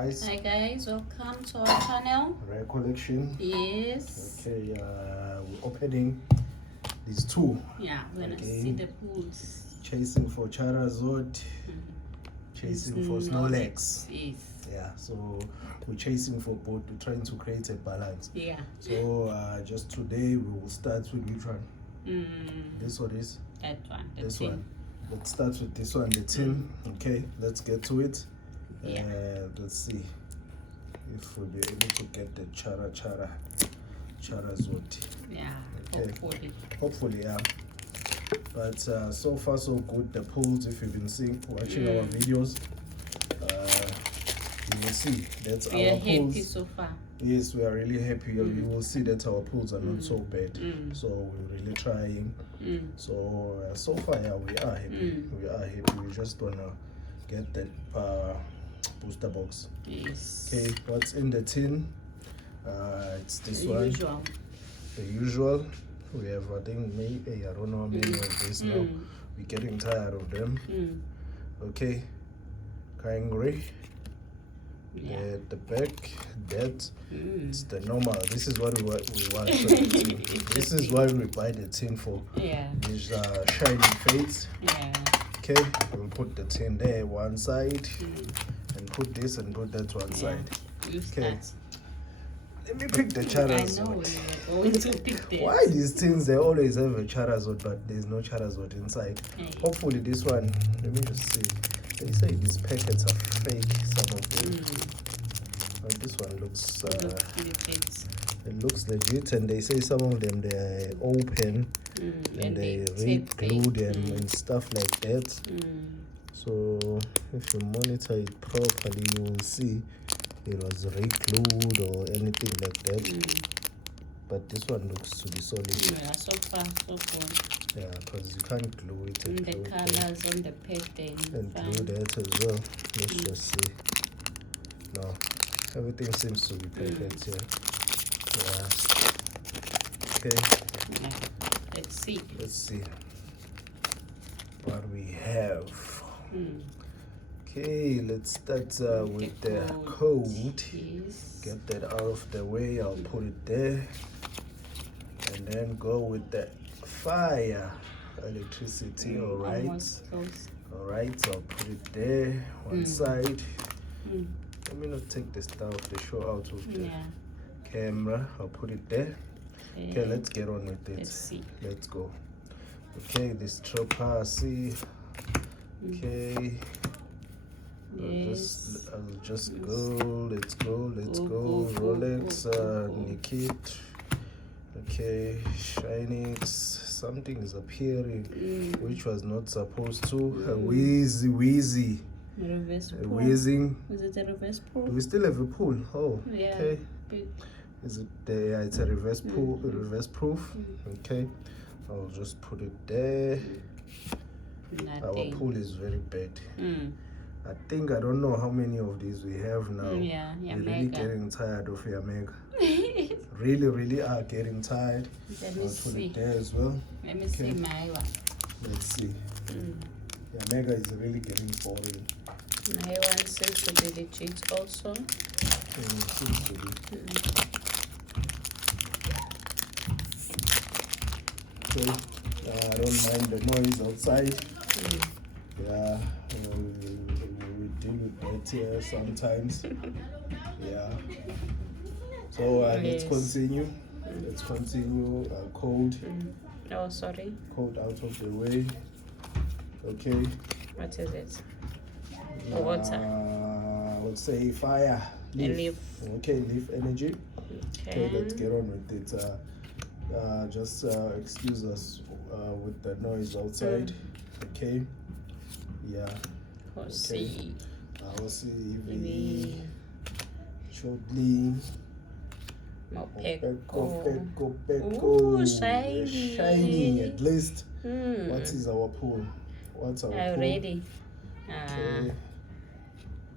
guys. Hi guys, welcome to our channel. Rare collection. Yes. Okay, we're opening these two. Yeah, we're gonna see the pools. Chasing for Charizard, chasing for Snorlax. Yes. Yeah, so we're chasing for both. We're trying to create a balance. Yeah. So just today we will start with which one? This or this? That one. This one. Let's start with this one, the tin. Okay, let's get to it. Yeah. Let's see if we'll be able to get the Charizard. Yeah. Okay. Hopefully, yeah. But so far so good. The pulls, if you've been watching our videos, you will see that's we our are happy pulls. so far. Yes, we are really happy. You will see that our pulls are not so bad. So we're really trying. So so far, yeah, we are happy. We are happy. We just wanna get that booster box. Yes. Okay, what's in the tin? It's this one. Usual. The usual. We have, I think, maybe I don't know how many of this now. We're getting tired of them. Okay, Kangri. Yeah. The back, that it's the normal. This is what we want for the tin. This is what we buy the tin for. Yeah. These shiny fades. Yeah. Okay, we'll put the tin there one side and put this and put that one side. Okay. Let me pick the Charizard. I know we were going to pick this. Why these things they always have a Charizard but there's no Charizard inside? Hopefully this one, let me just see. They say these packets are fake, some of them. But this one looks it looks legit, and they say some of them they're open and they re-glue them and stuff like that. So if you monitor it properly, you will see it was re-glued or anything like that. But this one looks to be solid. Yeah, so far so good. Yeah, because you can't glue it. And the colors on the pattern. And glue that as well. Let's just see. No, everything seems to be perfect here. Yeah. Okay. Yeah. Let's see. Let's see what we have. Okay, let's start with the code. Get that out of the way. I'll put it there. And then go with the fire, electricity. All right. All right, so I'll put it there, one side. Let me not take the stuff, the show out of the camera. I'll put it there. Okay, let's get on with it. Let's see. Let's go. Okay, this tripper, see. Okay. I'll just go. Let's go. Rolex, Nikit. Okay, Shinix. Something is appearing which was not supposed to. Wheezy. Reverse pull. Wheezing. Is it a reverse pull? We still have a pull. Oh, yeah. Okay. Is it there? Yeah, it's a reverse pull, reverse proof. Okay, I'll just put it there. Our pull is very bad. I think, I don't know how many of these we have now. Yeah, we're really getting tired of Yamega. really are getting tired. Let me I'll put it there as well. Let me see my one. Let's see. Yamega is really getting boring. My one seems to be legit also. Seems to be. Okay. I don't mind the noise outside. Yeah, we deal with that here sometimes. Yeah. So let's continue. Let's continue. Code. Oh, sorry. Code out of the way. Okay. What is it? Water. Let's say fire. Leaf. Okay, leaf energy. Okay. Okay, let's get on with it. Just excuse us with the noise outside. Okay. Yeah. We'll see. I'll see. Shortly. Peko. Ooh, shiny. Shiny, at least. What is our pool? What's our pool? Ready. Okay.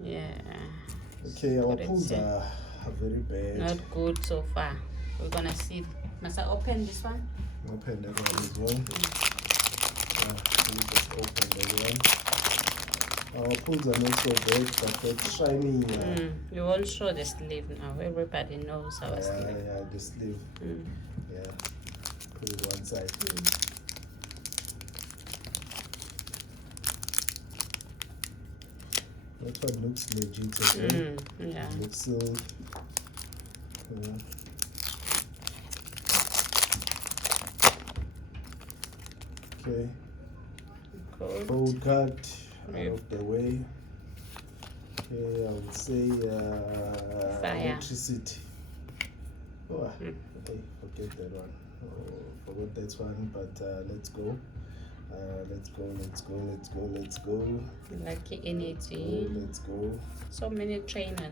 Yeah. Okay, our pools are very bad. Not good so far. We're gonna see. Must I open this one? Open that one as well. We'll just open that one. Our pools are not so bad, but that's shiny. You won't show the sleeve now. Everybody knows our sleeve. Yeah, the sleeve. Yeah, put it one side. That one looks legit, okay? Yeah. It looks silk. Okay. Fold cut out of the way. Okay, I would say electricity. Oh, okay, forget that one. Oh, forgot that one, but let's go. Let's go. Lucky energy. Let's go. So many trainers.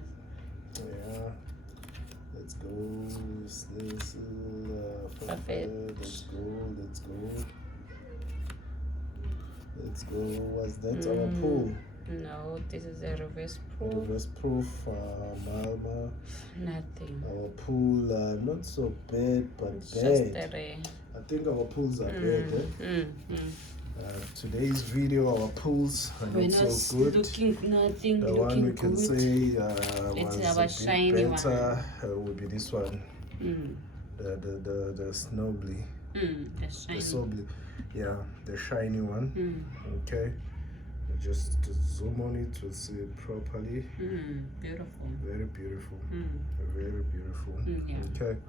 Yeah. Let's go. Perfect. Let's go. What's that? Our pool. No, this is a reverse proof. Reverse proof. Malma. Nothing. Our pool, not so bad, but It's bad. just a ray. I think our pools are bad. Today's video, our pools are We're not not so good. looking nothing. The looking one we can good. say It's was our a shiny bit better would be this one. The snowbly. The shiny. The snowbly. Yeah, the shiny one. Okay. Just zoom on it to see it properly. Beautiful. Very beautiful. Very beautiful. Yeah. Okay.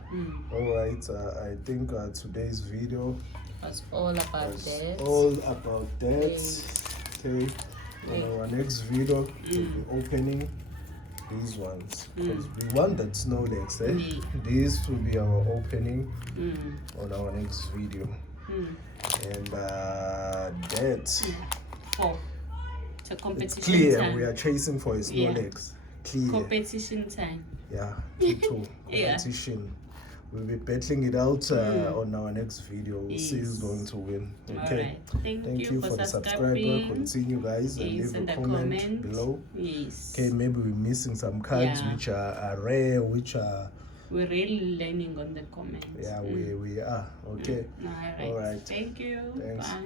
All right. I think today's video was all about that. All about that. Yes. Okay. In our next video, we'll be opening these ones because we want that snow legs. This will be our opening on our next video. And that. So competition it's clear time. we are chasing for his snow legs. Clear. Competition time. Yeah, competition. We'll be battling it out on our next video. We'll see who's going to win. Okay. Right. Thank you for the subscriber. Continue, guys, and leave a comment below. Okay, maybe we're missing some cards which are rare, which are. We're really learning on the comments. Yeah, we are. Okay. All right. All right. Thank you. Thanks. Bye.